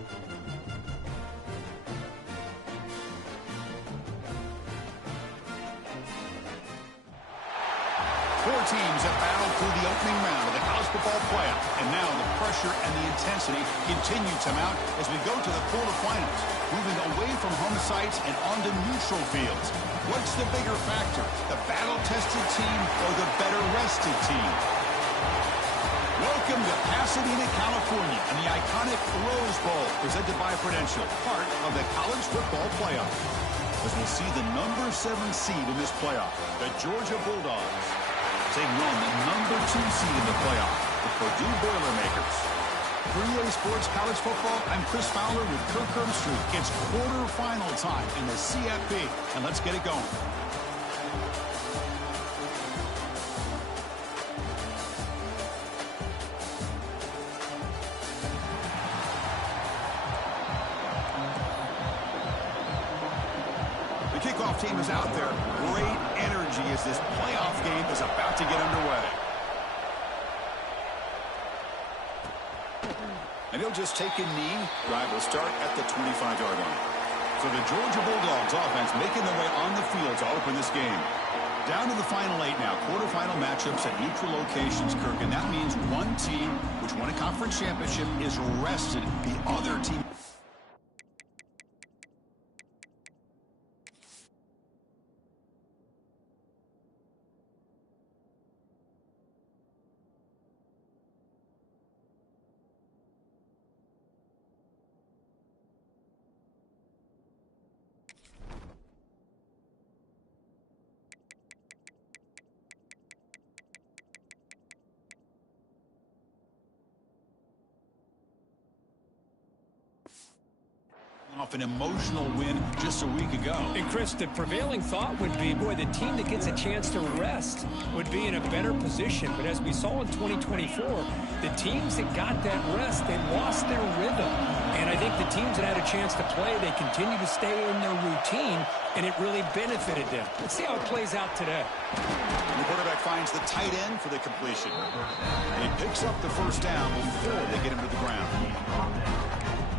Four teams have battled through the opening round of the college football playoff, and now the pressure and the intensity continue to mount as we go to the quarterfinals, moving away from home sites and onto neutral fields. What's the bigger factor, the battle-tested team or the better-rested team? Welcome to Pasadena, California, and the iconic Rose Bowl, presented by Prudential, part of the college football playoff. As we'll see the number 7 seed in this playoff, the Georgia Bulldogs, taking on the number 2 seed in the playoff, the Purdue Boilermakers. For EA Sports College Football, I'm Chris Fowler with Kirk Herbstreit. It's quarterfinal time in the CFP, and let's get it going. The kickoff team is out there. Great energy as this playoff game is about to get underway. And he'll just take a knee. Drive will start at the 25-yard line. So the Georgia Bulldogs offense making their way on the field to open this game. Down to the final 8 now. Quarterfinal matchups at neutral locations, Kirk. And that means one team which won a conference championship is rested. The other team... off an emotional win just a week ago. And Chris, the prevailing thought would be, boy, the team that gets a chance to rest would be in a better position. But as we saw in 2024, the teams that got that rest, they lost their rhythm. And I think the teams that had a chance to play, they continue to stay in their routine, and it really benefited them. Let's see how it plays out today. The quarterback finds the tight end for the completion. And he picks up the first down before they get him to the ground.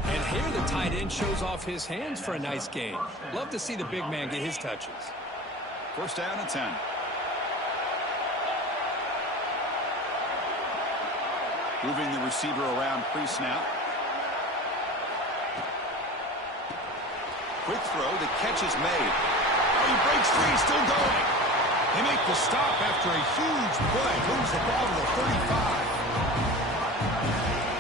And here the tight end shows off his hands for a nice gain. Love to see the big man get his touches. First down and 10. Moving the receiver around pre-snap. Quick throw, the catch is made. Oh, he breaks free, still going. They make the stop after a huge play. Moves the ball to the 35.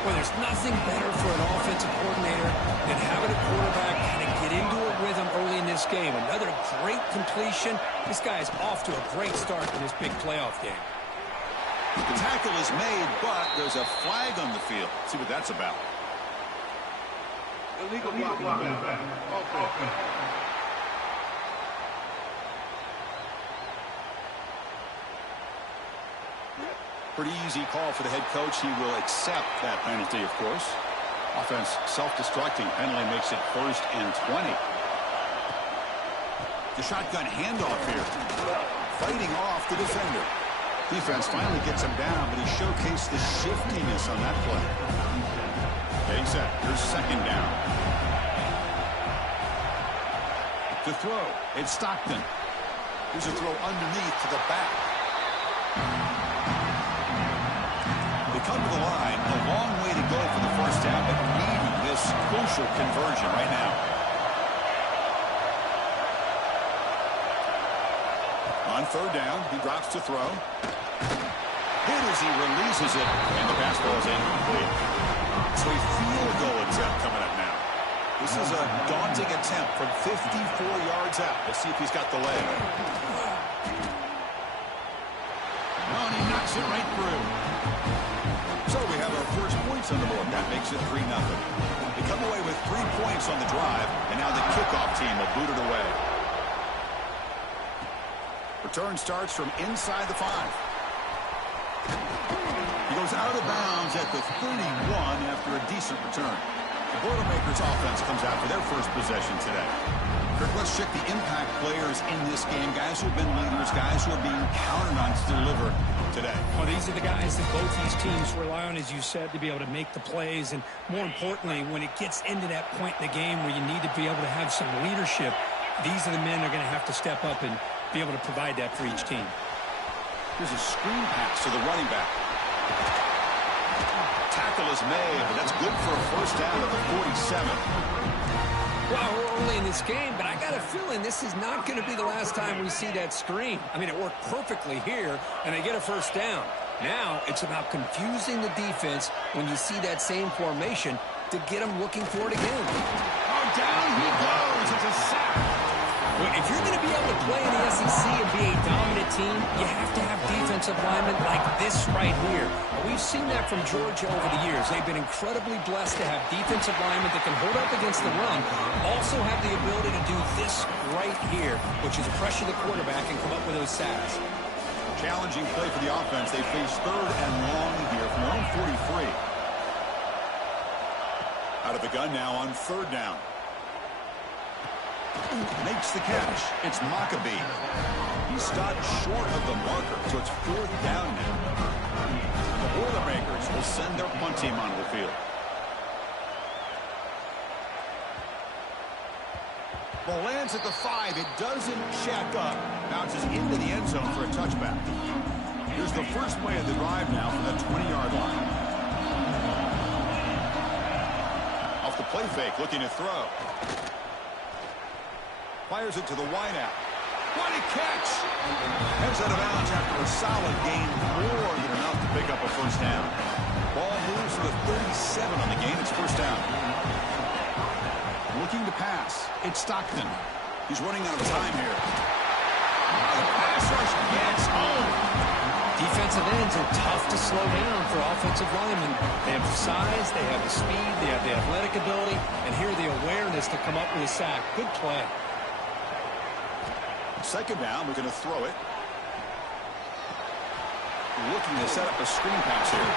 Well, there's nothing better for an offensive coordinator than having a quarterback kind of get into a rhythm early in this game. Another great completion. This guy is off to a great start in this big playoff game. The tackle is made, but there's a flag on the field. Let's see what that's about. Illegal blocking. Pretty easy call for the head coach. He will accept that penalty, of course. Offense self-destructing. Penalty makes it 1st and 20. The shotgun handoff here. Fighting off the defender. Defense finally gets him down, but he showcased the shiftiness on that play. Okay, set. Here's 2nd down. To throw, it's Stockton. Here's a throw underneath to the back. They come to the line. A long way to go for the first down, but needing this crucial conversion right now. On 3rd down, he drops to throw. Hit as he releases it, and the pass ball is incomplete. So a field goal attempt coming up now. This is a daunting attempt from 54 yards out. Let's see if he's got the leg. No, and he knocks it right through. So we have our first points on the board. That makes it 3-0. They come away with 3 points on the drive, and now the kickoff team will boot it away. Return starts from inside the 5. He goes out of bounds at the 31 after a decent return. The Boilermakers offense comes out for their first possession today. Let's check the impact players in this game. Guys who have been leaders, guys who are being counted on to deliver today. Well, these are the guys that both these teams rely on, as you said, to be able to make the plays. And more importantly, when it gets into that point in the game where you need to be able to have some leadership, these are the men that are going to have to step up and be able to provide that for each team. Here's a screen pass to the running back. Tackle is made, but that's good for a first down at the 47. Well, we're early in this game, but I got a feeling this is not going to be the last time we see that screen. I mean, it worked perfectly here, and they get a first down. Now it's about confusing the defense when you see that same formation to get them looking for it again. Oh, down he goes. It's a sack. Well, if you're going to be able to play in the SEC and be a dominant team, you have to have defensive linemen like this right here. We've seen that from Georgia over the years. They've been incredibly blessed to have defensive linemen that can hold up against the run, also have the ability to do this right here, which is pressure the quarterback and come up with those sacks. Challenging play for the offense. They face third and long here from their own 43. Out of the gun now on third down. Makes the catch. It's Maccabee. He stopped short of the marker, so it's fourth down now. The Boilermakers will send their punt team onto the field. Ball lands at the 5. It doesn't check up. Bounces into the end zone for a touchback. Here's the first play of the drive now from the 20-yard line. Off the play fake, looking to throw. Fires it to the wideout. What a catch! Heads out of bounds after a solid gain, more than enough to pick up a first down. Ball moves to the 37 on the game. It's first down. Looking to pass. It's Stockton. He's running out of time here. The pass rush gets home. Defensive ends are tough to slow down for offensive linemen. They have the size, they have the speed, they have the athletic ability, and here the awareness to come up with a sack. Good play. Second down, we're going to throw it. Looking to set up a screen pass here.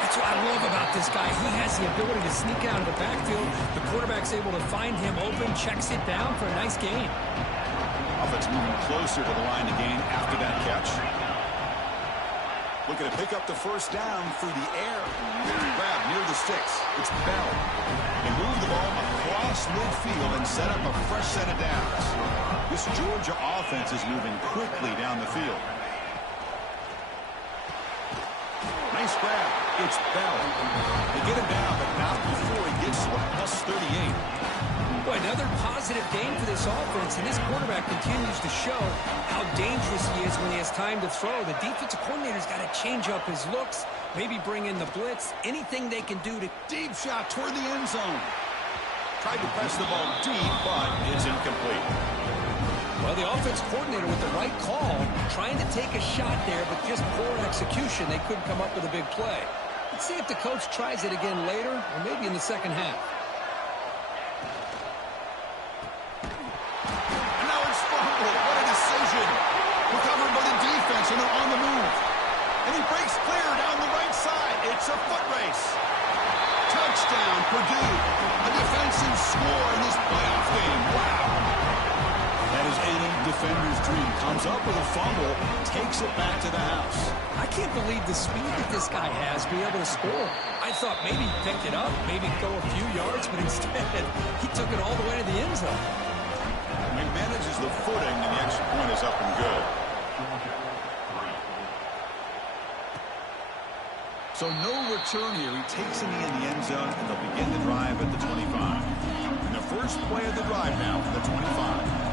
That's what I love about this guy. He has the ability to sneak out of the backfield. The quarterback's able to find him open, checks it down for a nice gain. Offense moving closer to the line to gain after that catch. Looking to pick up the first down through the air. Grab near the sticks. It's Bell. They move the ball across midfield and set up a fresh set of downs. This Georgia offense is moving quickly down the field. Nice grab. It's Bell. They get him down, but not before he gets to a plus 38. Boy, another positive game for this offense, and this quarterback continues to show how dangerous he is when he has time to throw. The defensive coordinator's got to change up his looks, maybe bring in the blitz, anything they can do to... Deep shot toward the end zone. Tried to press the ball deep, but it's incomplete. Well, the offense coordinator with the right call, trying to take a shot there, but just poor execution. They couldn't come up with a big play. Let's see if the coach tries it again later, or maybe in the second half. And now it's fumbled. What a decision. Recovered by the defense, and they're on the move. And he breaks clear down the right side. It's a foot race. Touchdown, Purdue. A defensive score in this playoff game. Wow. That is any defender's dream. Comes up with a fumble, takes it back to the house. I can't believe the speed that this guy has to be able to score. I thought maybe he'd pick it up, maybe go a few yards, but instead he took it all the way to the end zone. He manages the footing, and the extra point is up and good. So no return here. He takes it in the end zone, and they'll begin the drive at the 25. And the first play of the drive now for the 25.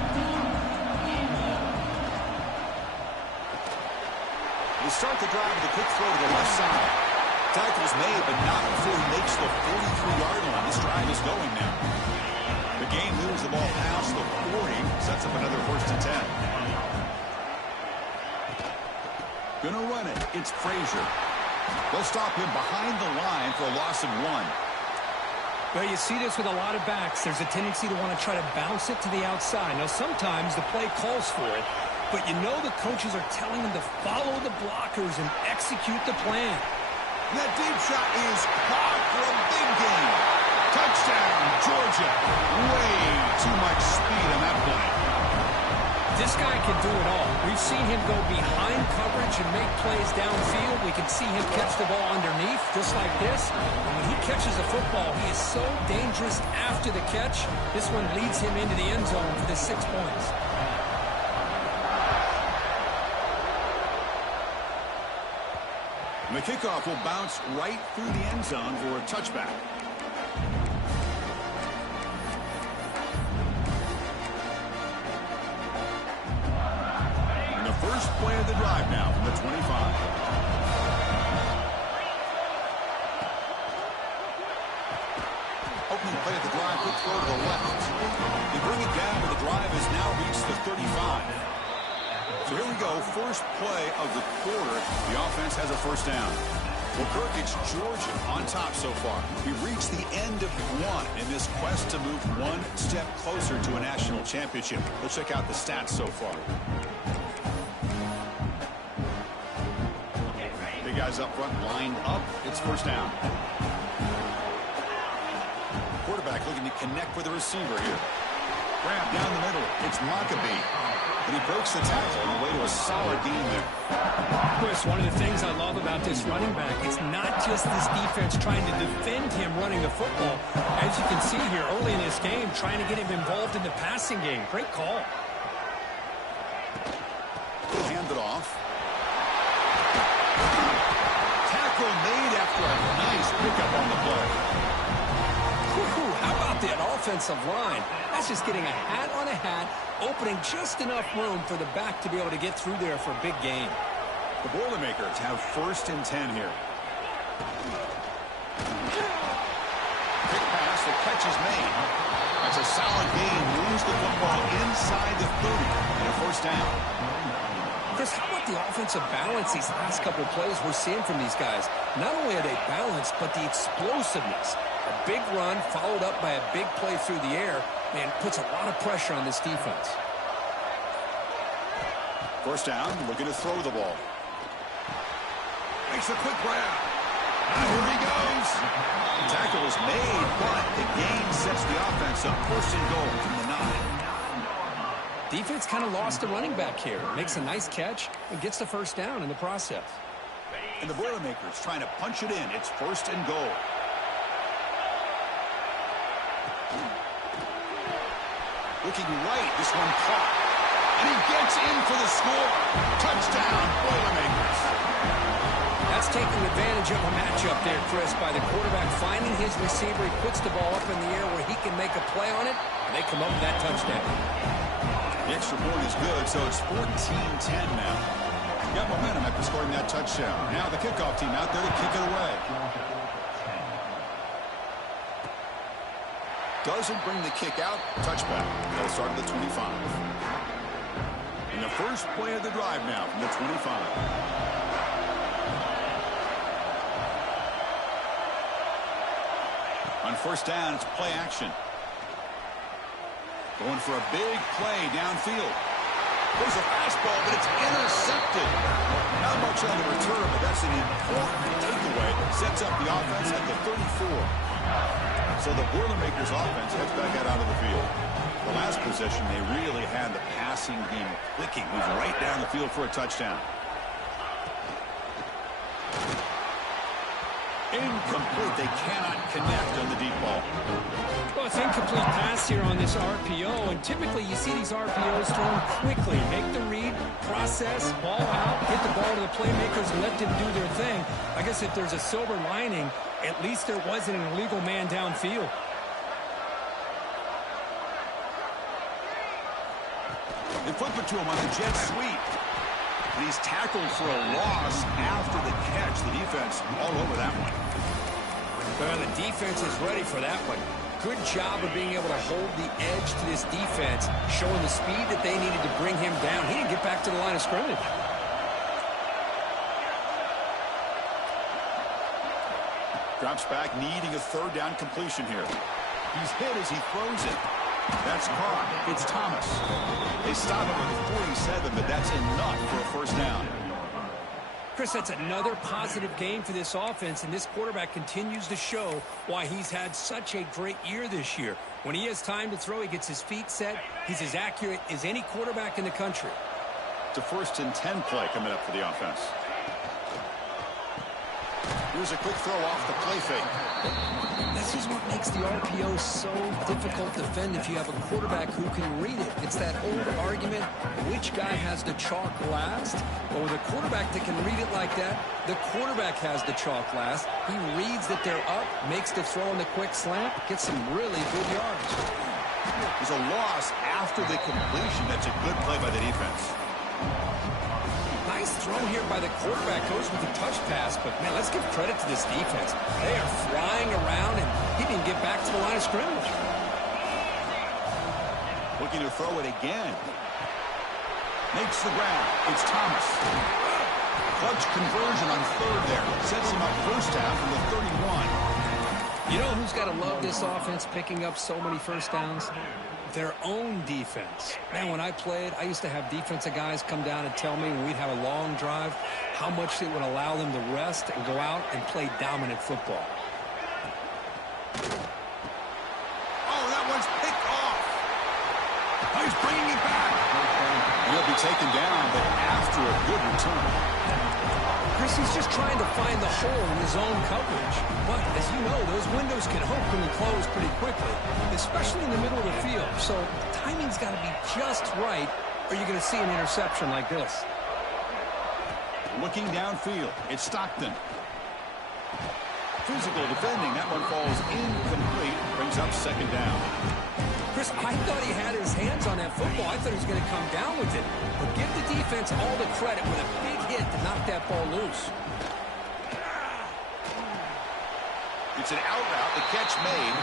They start the drive with a quick throw to the left side. Tackle's made, but not before he makes the 43-yard line. This drive is going now. The game moves the ball past the 40, sets up another first and 10. Gonna run it. It's Frazier. They'll stop him behind the line for a loss of 1. Well, you see this with a lot of backs. There's a tendency to want to try to bounce it to the outside. Now, sometimes the play calls for it, but you know the coaches are telling them to follow the blockers and execute the plan. And that deep shot is caught for a big gain. Touchdown, Georgia. Way too much speed on that play. This guy can do it all. We've seen him go behind coverage and make plays downfield. We can see him catch the ball underneath, just like this. And when he catches the football, he is so dangerous after the catch. This one leads him into the end zone for the 6 points. The kickoff will bounce right through the end zone for a touchback. First play of the drive now from the 25. Opening play of the drive, quick throw to the left. They bring it down, but the drive has now reached the 35. So here we go, first play of the quarter. The offense has a first down. Well, Kirk, it's Georgia on top so far. We've reached the end of one in this quest to move one step closer to a national championship. Let's check out the stats so far. Guys up front lined up. It's first down. Quarterback looking to connect with the receiver here. Grab down the middle. It's Maccabee. And he breaks the tackle on the way to a solid gain there. Chris, one of the things I love about this running back, it's not just this defense trying to defend him running the football. As you can see here early in this game, trying to get him involved in the passing game. Great call. He'll hand it off. Made after a nice pickup on the play. How about that offensive line? That's just getting a hat on a hat, opening just enough room for the back to be able to get through there for a big gain. The Boilermakers have first and 10 here. Quick pass, the catch is made. That's a solid gain, moves the football inside the 30 and a first down. Chris, how about the offensive balance these last couple of plays we're seeing from these guys? Not only are they balanced, but the explosiveness. A big run followed up by a big play through the air, and puts a lot of pressure on this defense. First down, looking to throw the ball. Makes a quick grab. Now here he goes. The tackle is made, but the gain sets the offense up. First and goal from the 9. Defense kind of lost the running back here. Makes a nice catch and gets the first down in the process. And the Boilermakers trying to punch it in. It's first and goal. Looking right, this one caught. And he gets in for the score. Touchdown, Boilermakers. That's taking advantage of a matchup there, Chris, by the quarterback finding his receiver. He puts the ball up in the air where he can make a play on it, and they come up with that touchdown. The extra point is good, so it's 14-10 now. Got momentum after scoring that touchdown. Now the kickoff team out there to kick it away. Doesn't bring the kick out. Touchback. They'll start at the 25. And the first play of the drive now from the 25. On first down, it's play action. Going for a big play downfield. There's a fastball, but it's intercepted. Not much on the return, but that's an important takeaway. Sets up the offense at the 34. So the Boilermakers offense heads back out onto the field. The last possession, they really had the passing game clicking. Moves right down the field for a touchdown. Incomplete. They cannot connect on the deep ball. Well, it's incomplete pass here on this RPO, and typically you see these RPOs thrown quickly. Make the read, process, ball out, get the ball to the playmakers and let them do their thing. I guess if there's a silver lining, at least there wasn't an illegal man downfield. They flip it to him on the jet sweep. And he's tackled for a loss after the catch. The defense all over that one. Well, the defense is ready for that one. Good job of being able to hold the edge to this defense, showing the speed that they needed to bring him down. He didn't get back to the line of scrimmage. Drops back, needing a third down completion here. He's hit as he throws it. That's caught. It's Thomas. They stop him at the 47, but that's enough for a first down. Chris, that's another positive game for this offense, and this quarterback continues to show why he's had such a great year this year. When he has time to throw, he gets his feet set. He's as accurate as any quarterback in the country. It's a 1st and 10 play coming up for the offense. Here's a quick throw off the play fake. This is what makes the RPO so difficult to defend if you have a quarterback who can read it. It's that old argument, which guy has the chalk last? Well, with a quarterback that can read it like that, the quarterback has the chalk last. He reads that they're up, makes the throw in the quick slant, gets some really good yards. There's a loss after the completion. That's a good play by the defense. Nice throw here by the quarterback. Goes with the touch pass, but man, let's give credit to this defense. They are flying around, and he didn't get back to the line of scrimmage. Looking to throw it again. Makes the ground. It's Thomas. Clutch conversion on 3rd there. Sets him up first half from the 31. You know who's got to love this offense picking up so many first downs? Their own defense. Man, when I played, I used to have defensive guys come down and tell me when we'd have a long drive how much it would allow them to rest and go out and play dominant football. Oh, that one's picked off. Oh, he's bringing it back. He'll be taken down, but after a good return. Chris, he's just trying to find the hole in his own coverage. But, as you know, those windows can open and close pretty quickly, especially in the middle of the field. So, the timing's got to be just right, or you're going to see an interception like this. Looking downfield, it's Stockton. Physical defending, that one falls incomplete, brings up 2nd down. Chris, I thought he had his hands on that football. I thought he was going to come down with it. But give the defense all the credit with a big hit to knock that ball loose. It's an out route, the catch made.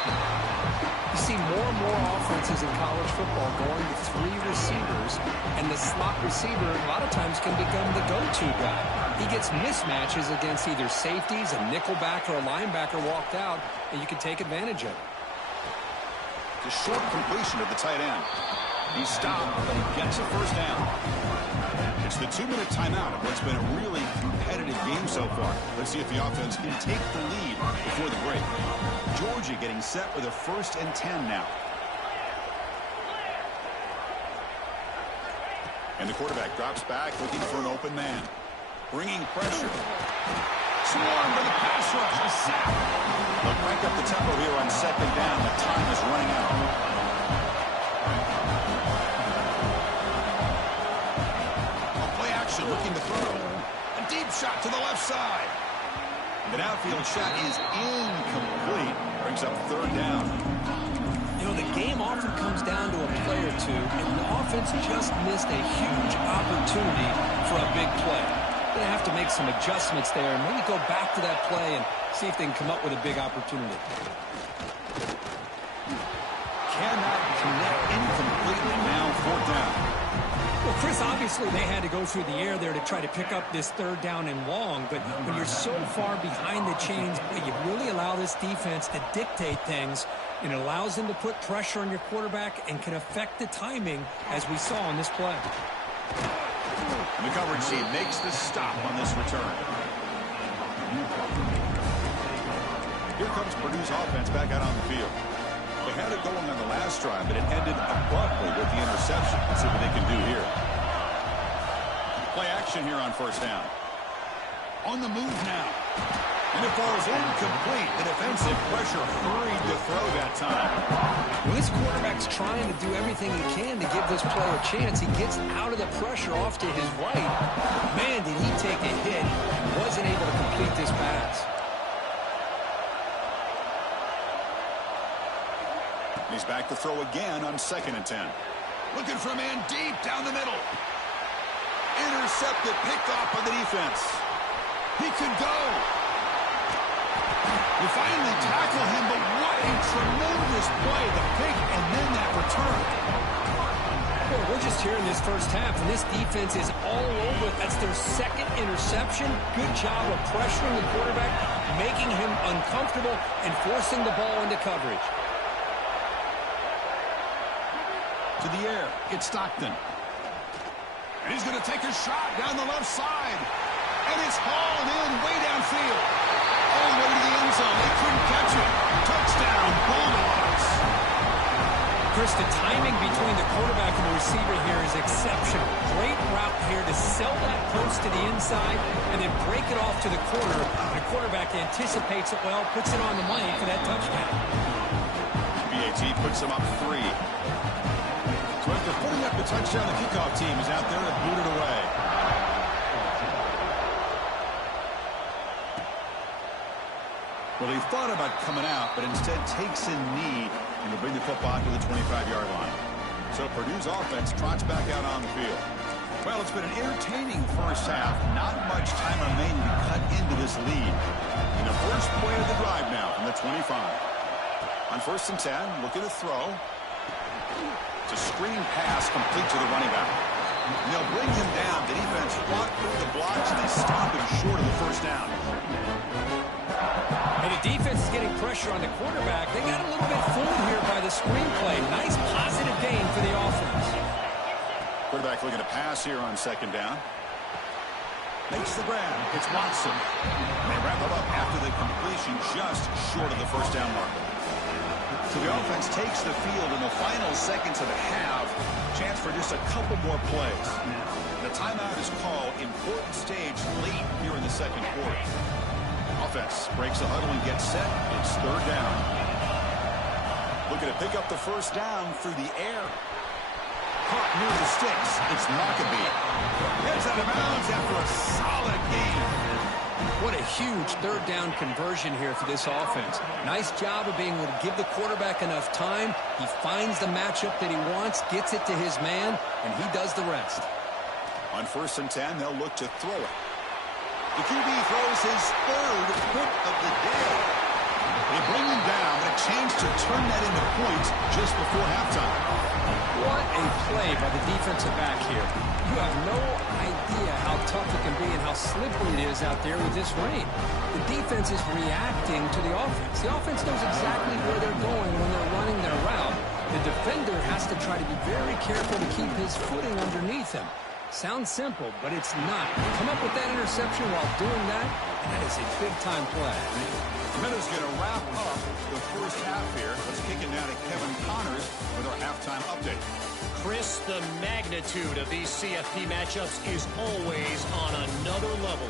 You see more and more offenses in college football going to 3 receivers, and the slot receiver a lot of times can become the go-to guy. He gets mismatches against either safeties, a nickelback, or a linebacker walked out, and you can take advantage of it. The short completion of the tight end. He's stopped, but he gets a first down. It's the 2-minute timeout of what's been a really competitive game so far. Let's see if the offense can take the lead before the break. Georgia getting set with a 1st and 10 now. And the quarterback drops back looking for an open man. Bringing pressure. Swarmed by the pass rush. A sack. They'll crank up the tempo here on 2nd down. The time is running out. A play action looking to throw. A deep shot to the left side. The downfield shot is incomplete. Brings up 3rd down. You know, the game often comes down to a play or two, and the offense just missed a huge opportunity for a big play. Going to have to make some adjustments there and maybe go back to that play and see if they can come up with a big opportunity. Cannot connect incompletely. Now 4th down. Well, Chris, obviously they had to go through the air there to try to pick up this 3rd down and long, but when you're so far behind the chains, you really allow this defense to dictate things, and it allows them to put pressure on your quarterback and can affect the timing, as we saw on this play. And the coverage team makes the stop on this return. Here comes Purdue's offense back out on the field. They had it going on the last drive, but it ended abruptly with the interception. Let's see what they can do here. Play action here on 1st down. On the move now. And it falls incomplete. The defensive pressure hurried to throw that time. Well, this quarterback's trying to do everything he can to give this player a chance. He gets out of the pressure off to his right. Man, did he take a hit and wasn't able to complete this pass. He's back to throw again on 2nd and 10. Looking for a man deep down the middle. Intercepted, picked off by the defense. He could go. You finally tackle him, but what a tremendous play. The pick and then that return. Well, we're just here in this first half, and this defense is all over it. That's their 2nd interception. Good job of pressuring the quarterback, making him uncomfortable, and forcing the ball into coverage. To the air, it's Stockton. And he's going to take a shot down the left side. And it's hauled in way downfield. All the way to the end zone. They couldn't catch it. Touchdown, Bulldogs. Chris, the timing between the quarterback and the receiver here is exceptional. Great route here to sell that post to the inside and then break it off to the corner. The quarterback anticipates it well, puts it on the money for that touchdown. BAT puts them up 3. So after putting up the touchdown, the kickoff team is out there to boot it away. Well, he thought about coming out, but instead takes a knee and will bring the football to the 25-yard line. So Purdue's offense trots back out on the field. Well, it's been an entertaining first half. Not much time remaining to cut into this lead. In the first play of the drive now from the 25. On 1st and 10, looking to throw. It's a screen pass complete to the running back. And they'll bring him down. The defense fought through the blocks, and they stop him short of the first down. And the defense is getting pressure on the quarterback. They got a little bit fooled here by the screenplay. Nice positive gain for the offense. Quarterback looking to pass here on 2nd down. Makes the grab. It's Watson. And they wrap it up after the completion just short of the first down marker. So the offense takes the field in the final seconds of the half. Chance for just a couple more plays. The timeout is called. Important stage late here in the 2nd quarter. Offense breaks the huddle and gets set. It's 3rd down. Looking to pick up the first down through the air. Caught near the sticks. It's Maccabee. Heads out of bounds after a solid game. What a huge 3rd down conversion here for this offense. Nice job of being able to give the quarterback enough time. He finds the matchup that he wants, gets it to his man, and he does the rest. On 1st and 10, they'll look to throw it. The QB throws his 3rd hit of the day. They bring him down, but a chance to turn that into points just before halftime. What a play by the defensive back here. You have no idea how tough it can be and how slippery it is out there with this rain. The defense is reacting to the offense. The offense knows exactly where they're going when they're running their route. The defender has to try to be very careful to keep his footing underneath him. Sounds simple, but it's not. Come up with that interception while doing that, and that is a big-time play. Minutes going to wrap up the first half here. Let's kick it now to Kevin Connors with our halftime update. Chris, the magnitude of these CFP matchups is always on another level.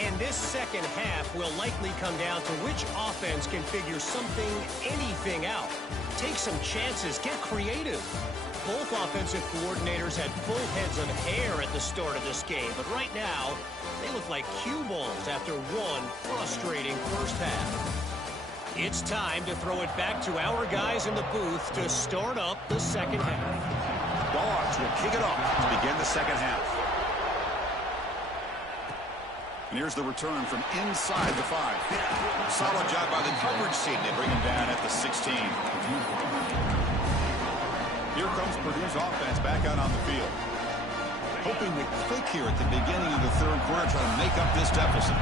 And this second half will likely come down to which offense can figure something, anything out. Take some chances, get creative. Both offensive coordinators had full heads of hair at the start of this game, but right now, they look like cue balls after one frustrating first half. It's time to throw it back to our guys in the booth to start up the second half. Dogs will kick it off to begin the second half. And here's the return from inside the 5. Solid job by the coverage team. They bring him down at the 16. Here comes Purdue's offense back out on the field. Hoping to click here at the beginning of the 3rd quarter, try to make up this deficit.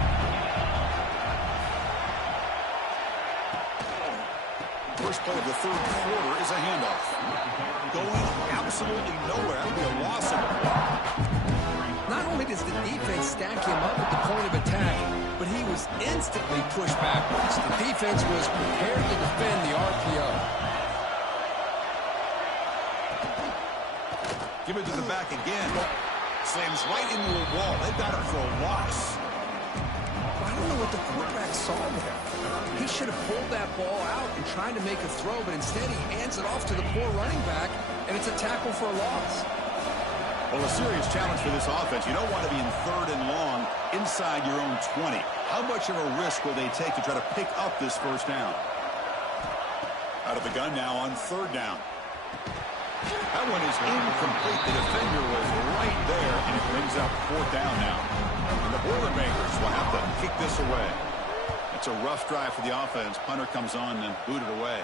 First play of the 3rd quarter is a handoff. Going absolutely nowhere. That would be a loss of the ball. Not only does the defense stack him up at the point of attack, but he was instantly pushed backwards. The defense was prepared to defend the RPO. Give it to the back again. Slams right into a wall. They've got him for a loss. I don't know what the quarterback saw there. He should have pulled that ball out and tried to make a throw, but instead he hands it off to the poor running back, and it's a tackle for a loss. Well, a serious challenge for this offense. You don't want to be in 3rd and long inside your own 20. How much of a risk will they take to try to pick up this first down? Out of the gun now on 3rd down. That one is incomplete. The defender was right there, and it brings up 4th down now. And the Boilermakers will have to kick this away. It's a rough drive for the offense. Punter comes on and booted away.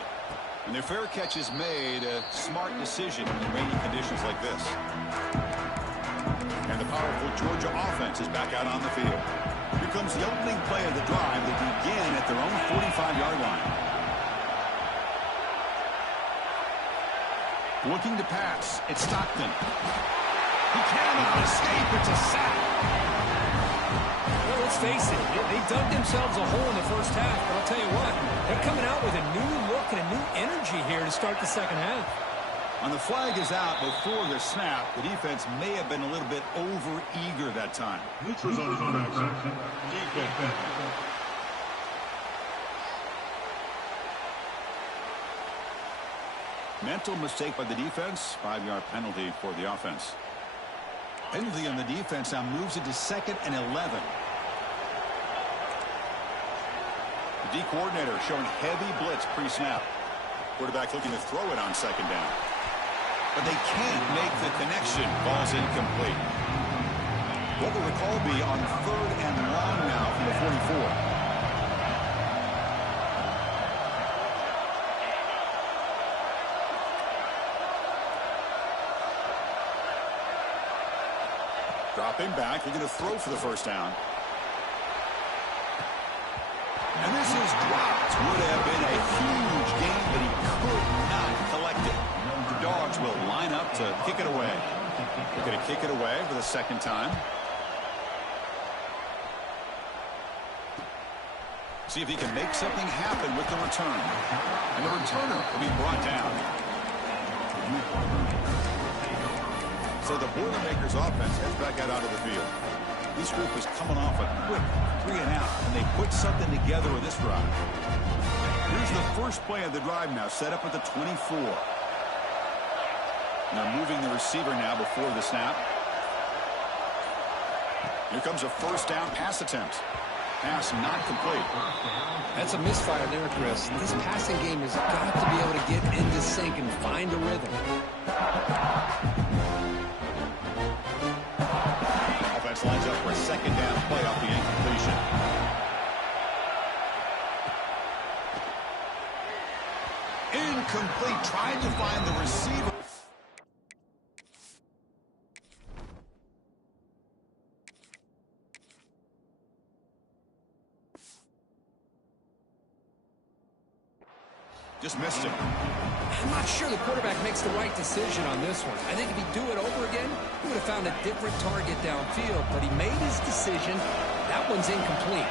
And their fair catch is made, a smart decision in rainy conditions like this. And the powerful Georgia offense is back out on the field. Here comes the opening play of the drive. They begin at their own 45-yard line. Looking to pass. It's Stockton. He cannot escape. It's a sack. let's face it, they dug themselves a hole in the first half. But I'll tell you what, they're coming out with a new look and a new energy here to start the second half. And the flag is out before the snap. The defense may have been a little bit over-eager that time. Neutral zone action. Defense. Mental mistake by the defense. 5-yard penalty for the offense. Penalty on the defense now moves it to 2nd and 11. The D coordinator showing heavy blitz pre-snap. Quarterback looking to throw it on 2nd down. But they can't make the connection. Ball's incomplete. What will the call be on 3rd and long now from the 44? Dropping back, looking to throw for the first down. And this is dropped. Would have been a huge gain, but he could not collect it. The Dogs will line up to kick it away. They're going to kick it away for the 2nd time. See if he can make something happen with the return. And the returner will be brought down. So the Boilermakers offense heads back out onto the field. This group is coming off a quick 3 and out, and they put something together with this drive. Here's the first play of the drive now, set up at the 24. Now moving the receiver now before the snap. Here comes a first down pass attempt. Pass not complete. That's a misfire there, Chris. This passing game has got to be able to get into sync and find a rhythm. Offense lines up for a 2nd down play off the incompletion. Incomplete. Tried to find the receiver. Just missed him. I'm not sure the quarterback makes the right decision on this one. I think if he'd do it over again, he would have found a different target downfield, but he made his decision. That one's incomplete.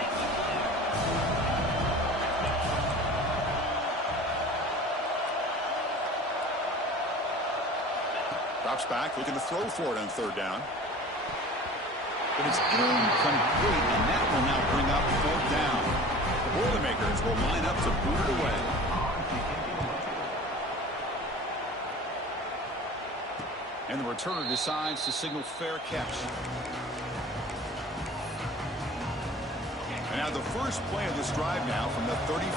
Drops back, looking to throw for it on 3rd down. But it's incomplete, and that will now bring up 4th down. The Boilermakers will line up to boot it away. And the returner decides to signal fair catch. And now the first play of this drive now from the 35.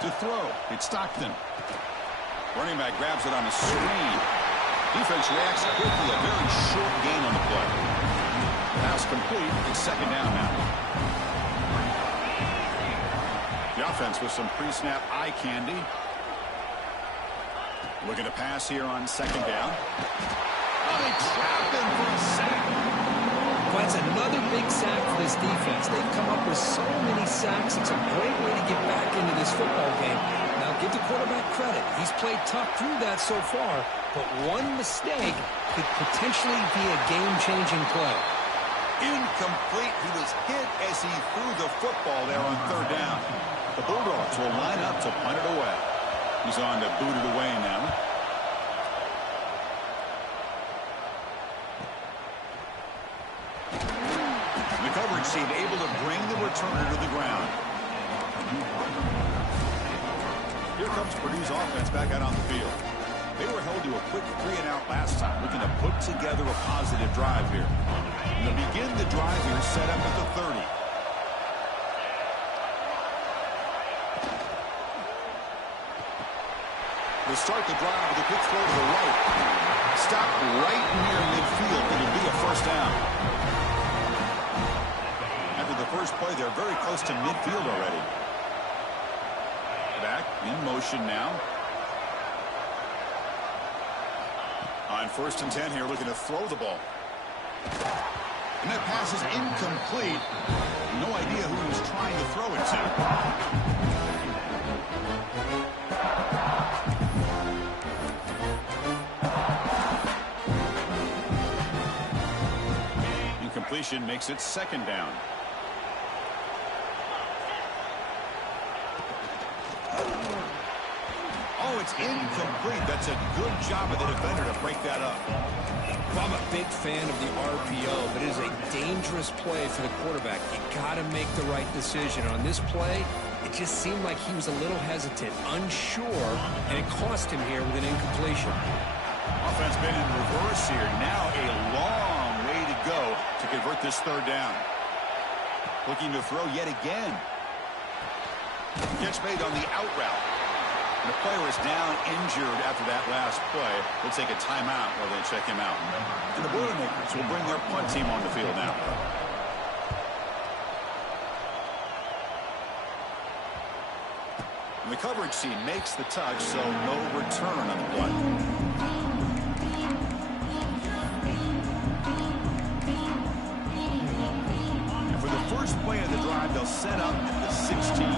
To throw, it's Stockton. Running back grabs it on a screen. Defense reacts quickly, a very short gain on the play. Pass complete, it's 2nd down now. The offense with some pre-snap eye candy. Looking to pass here on 2nd down. Oh, they trapped him for a sack. Well, that's another big sack for this defense. They've come up with so many sacks. It's a great way to get back into this football game. Now, give the quarterback credit. He's played tough through that so far, but one mistake could potentially be a game-changing play. Incomplete. He was hit as he threw the football there on 3rd down. The Bulldogs will line up to punt it away. He's on to boot it away now. The coverage team able to bring the returner to the ground. Here comes Purdue's offense back out on the field. They were held to a quick 3 and out last time, looking to put together a positive drive here. And to begin the drive here, set up at the 30. They start the drive with a quick throw to the right. Stop right near midfield. It'll be a first down. After the first play, they're very close to midfield already. Back in motion now. On 1st and 10 here, looking to throw the ball. And that pass is incomplete. No idea who he was trying to throw it to. incompletion makes it second down. Oh, it's incomplete. That's a good job of the defender to break that up. Well, I'm a big fan of the RPO, but it is a dangerous play for the quarterback. You got to make the right decision. On this play, it just seemed like he was a little hesitant, unsure, and it cost him here with an incompletion. Offense been in reverse here. Now a long way to go to convert this third down. Looking to throw yet again. Catch made on the out route. The player is down injured after that last play. They'll take a timeout while they check him out. And the Boilermakers will bring their punt team on the field now. And the coverage team makes the touch, so no return on the play. And for the first play of the drive, they'll set up at the 16.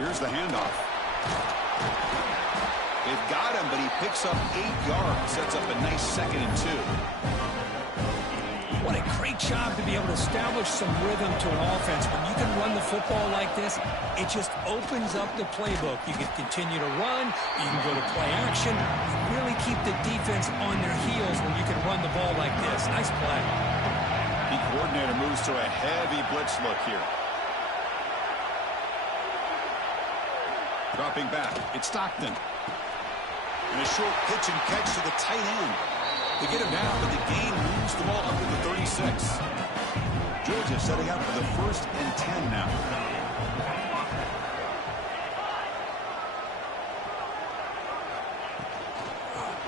Here's the handoff. They've got him, but he picks up 8 yards. Sets up a nice 2nd and 2. What a great job to be able to establish some rhythm to an offense. When you can run the football like this, it just opens up the playbook. You can continue to run. You can go to play action. You really keep the defense on their heels when you can run the ball like this. Nice play. The coordinator moves to a heavy blitz look here. Dropping back, it's Stockton. And a short pitch and catch to the tight end. They get him down, but the gain moves the ball up to the 36. Georgia setting up for the 1st and 10 now.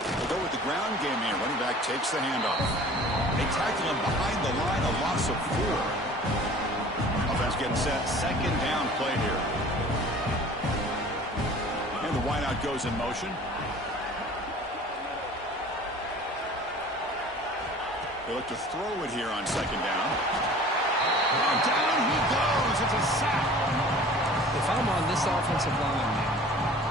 They'll go with the ground game here. Running back takes the handoff. They tackle him behind the line, a loss of 4. Offense getting set, 2nd down play here. The wideout goes in motion. They look to throw it here on 2nd down. And down he goes. It's a sack. If I'm on this offensive line,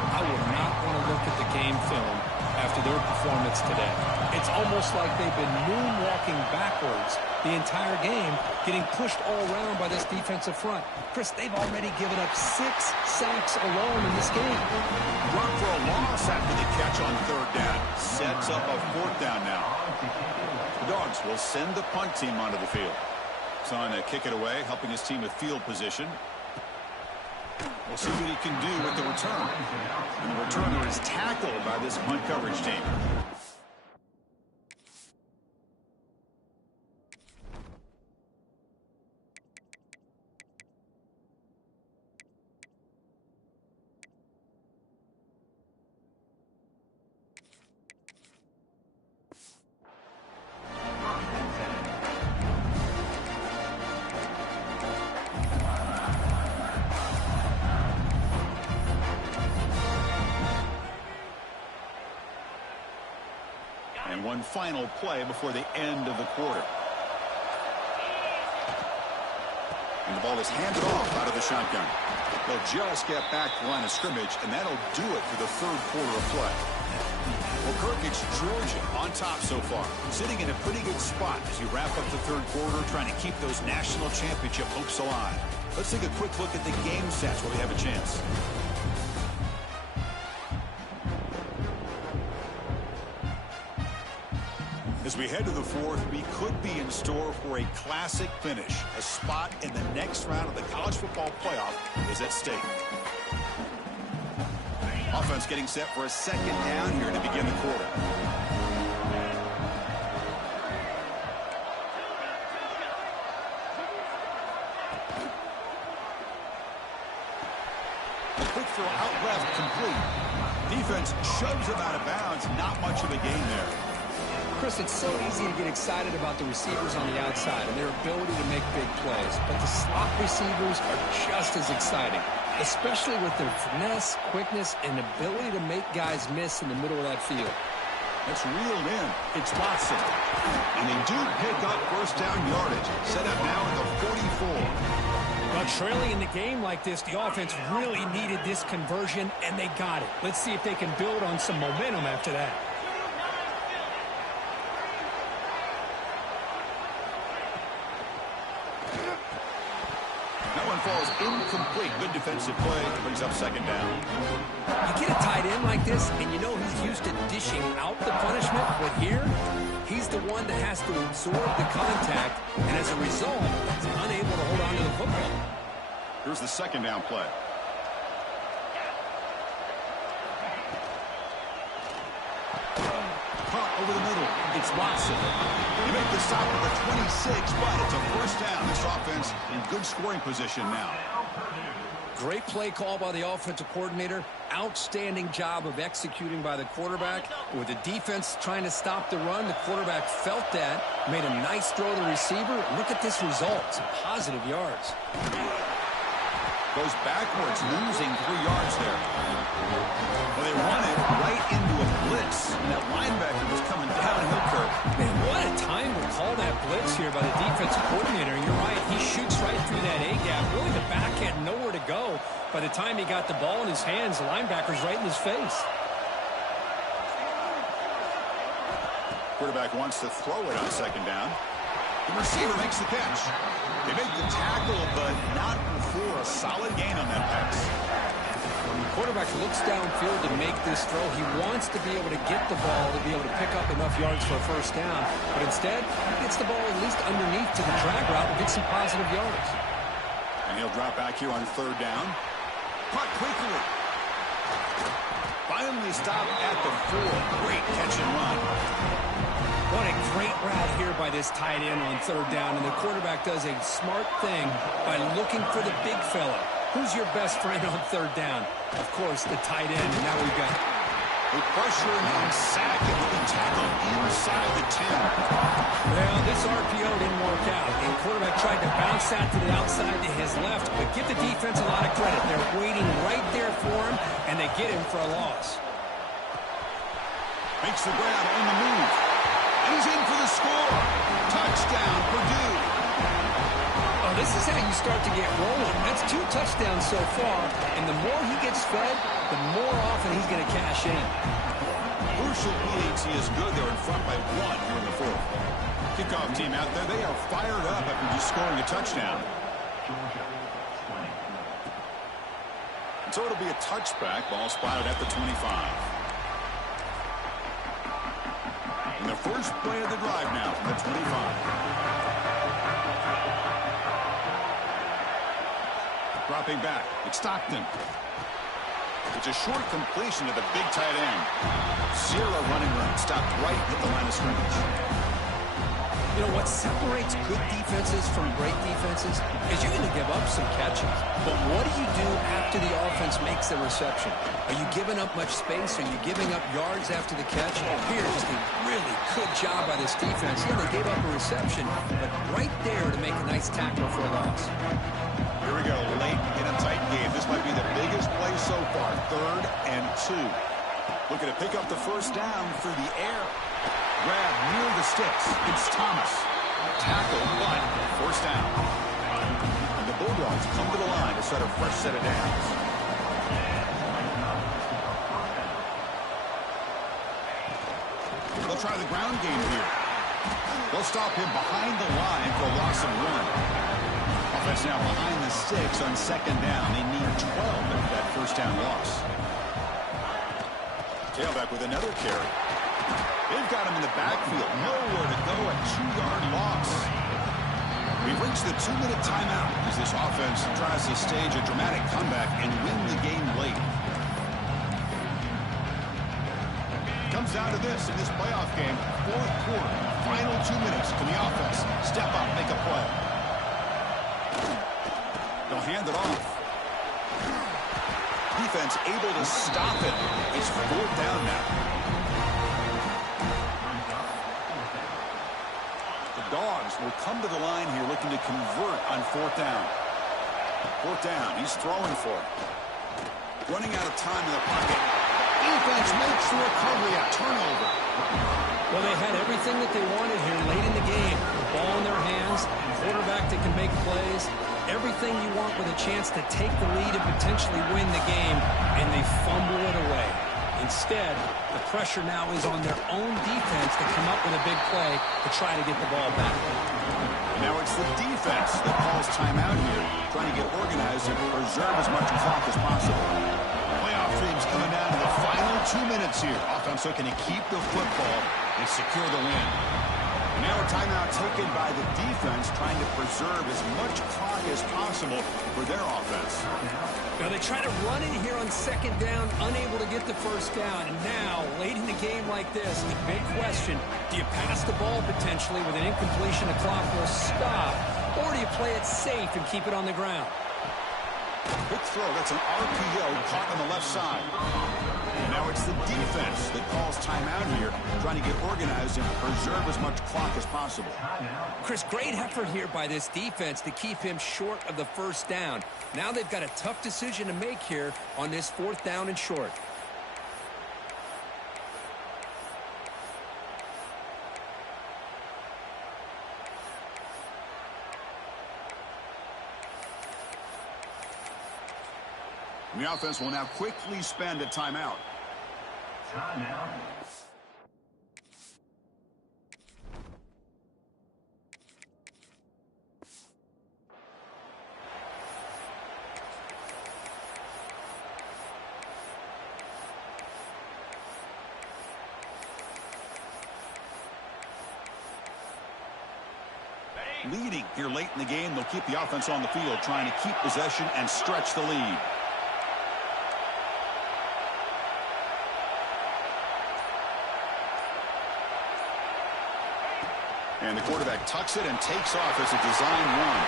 I would not want to look at the game film after their performance today. It's almost like they've been moonwalking backwards the entire game, getting pushed all around by this defensive front. Chris, they've already given up 6 sacks alone in this game. Run for a loss after the catch on 3rd down. Sets up a 4th down now. The Dogs will send the punt team onto the field. Son to kick it away, helping his team with field position. We'll see what he can do with the return. And the returner is tackled by this punt coverage team. And one final play before the end of the quarter. And the ball is handed off out of the shotgun. They'll just get back to the line of scrimmage, and that'll do it for the 3rd quarter of play. Well, Kirk, it's Georgia on top so far, sitting in a pretty good spot as you wrap up the 3rd quarter, trying to keep those national championship hopes alive. Let's take a quick look at the game stats where we have a chance. As we head to the 4th, we could be in store for a classic finish. A spot in the next round of the college football playoff is at stake. Offense getting set for a 2nd down here to begin the quarter. A quick throw out left, complete. Defense shoves him out of bounds. Not much of a gain there. Chris, it's so easy to get excited about the receivers on the outside and their ability to make big plays, but the slot receivers are just as exciting, especially with their finesse, quickness, and ability to make guys miss in the middle of that field. That's reeled in. It's Watson. And they do pick up 1st down yardage. Set up now at the 44. Well, trailing in the game like this, the offense really needed this conversion, and they got it. Let's see if they can build on some momentum after that. complete. Good defensive play. Brings up second down. You get a tight end like this, and you know he's used to dishing out the punishment, but here, he's the one that has to absorb the contact, and as a result, he's unable to hold on to the football. Here's the second down play. Caught over the middle. It's Watson. He made the stop at the 26, but it's a first down. This offense in good scoring position now. Great play call by the offensive coordinator. Outstanding job of executing by the quarterback. With the defense trying to stop the run, the quarterback felt that, made a nice throw to the receiver. Look at this result. Some positive yards. Goes backwards, losing 3 yards there. Well, they run it right into a blitz. And that linebacker was coming downhill curve. Man, what a time to call that blitz here by the defensive coordinator. You're right, he shoots right through that A-gap. Really, the back had nowhere to go. By the time he got the ball in his hands, the linebacker's right in his face. Quarterback wants to throw it on second down. The receiver makes the catch. They make the tackle, but not before a solid gain on that pass. When the quarterback looks downfield to make this throw, he wants to be able to get the ball to be able to pick up enough yards for a first down. But instead, he gets the ball at least underneath to the drag route and gets some positive yards. And he'll drop back here on third down. Caught quickly. Finally stopped at the 4. Great catch and run. What a great route here by this tight end on third down, and the quarterback does a smart thing by looking for the big fella. Who's your best friend on third down? Of course, the tight end, and now we've got... With pressure and sack, and will be tackled inside the 10. Well, this RPO didn't work out, and quarterback tried to bounce that to the outside to his left, but give the defense a lot of credit. They're waiting right there for him, and they get him for a loss. Makes the grab on the move. He's in for the score. Touchdown, Purdue. Oh, this is how you start to get rolling. That's 2 touchdowns so far, and the more he gets fed, the more often he's going to cash in. Crucial means he is good. They're in front by 1 here in the 4th. Kickoff team out there. They are fired up after just scoring a touchdown. And so it'll be a touchback. Ball spotted at the 25. And the first play of the drive now from the 25. Dropping back. It's Stockton. It's a short completion to the big tight end. 0 running room. Stopped right at the line of scrimmage. You know, what separates good defenses from great defenses is you're going to give up some catches. But what do you do after the offense makes the reception? Are you giving up much space? Are you giving up yards after the catch? Here, just a really good job by this defense. Yeah, they gave up a reception, but right there to make a nice tackle for a loss. Here we go, late in a tight game. This might be the biggest play so far. 3rd and 2. Looking to pick up the first down through the air. Grab near the sticks. It's Thomas. Tackle, but first down. And the Bulldogs come to the line to set a fresh set of downs. They'll try the ground game here. They'll stop him behind the line for a loss of 1. Offense now behind the sticks on second down. They need 12 after that first down loss. Tailback with another carry. They've got him in the backfield. Nowhere to go. A 2-yard loss. We've reached the 2-minute timeout as this offense tries to stage a dramatic comeback and win the game late. Comes down to this in this playoff game. 4th quarter. Final 2 minutes. Can the offense step up, make a play? They'll hand it off. Defense able to stop it. It's 4th down now. Dogs will come to the line here looking to convert on 4th down. 4th down. He's throwing for it. Running out of time in the pocket. Defense makes the recovery. A turnover. Well, they had everything that they wanted here late in the game. The ball in their hands, quarterback that can make plays, everything you want with a chance to take the lead and potentially win the game, and they fumble it away. Instead, the pressure now is on their own defense to come up with a big play to try to get the ball back. Now it's the defense that calls timeout here, trying to get organized and preserve as much clock as possible. Playoff dreams coming down to the final 2 minutes here. Offense looking to keep the football and secure the win. Now a timeout taken by the defense, trying to preserve as much clock as possible for their offense. Now they try to run it here on second down, unable to get the first down. And now, late in the game like this, the big question, do you pass the ball potentially with an incompletion, the clock will stop, or do you play it safe and keep it on the ground? Quick throw, that's an RPO caught on the left side. And now it's the defense that calls timeout here, trying to get organized and preserve as much clock as possible. Chris, great effort here by this defense to keep him short of the first down. Now they've got a tough decision to make here on this 4th down and short. The offense will now quickly spend a timeout. Leading here late in the game, they'll keep the offense on the field, trying to keep possession and stretch the lead. And the quarterback tucks it and takes off as a design run.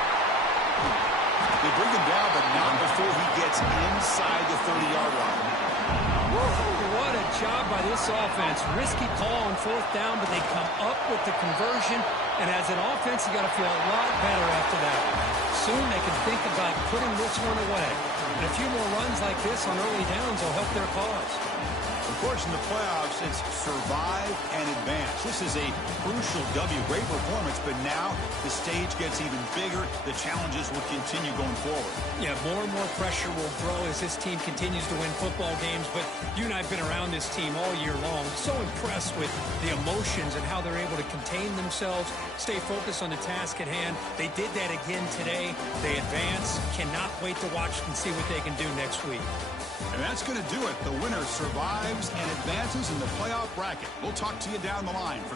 They bring him down, but not before he gets inside the 30-yard line. What a job by this offense. Risky call on 4th down, but they come up with the conversion. And as an offense, you got to feel a lot better after that. Soon they can think about putting this one away. And a few more runs like this on early downs will help their cause. Of course, in the playoffs, it's survive and advance. This is a crucial W. Great performance, but now the stage gets even bigger. The challenges will continue going forward. Yeah, more and more pressure will grow as this team continues to win football games. But you and I have been around this team all year long. So impressed with the emotions and how they're able to contain themselves, stay focused on the task at hand. They did that again today. They advance. Cannot wait to watch and see what they can do next week. And that's going to do it. The winner survives and advances in the playoff bracket. We'll talk to you down the line. For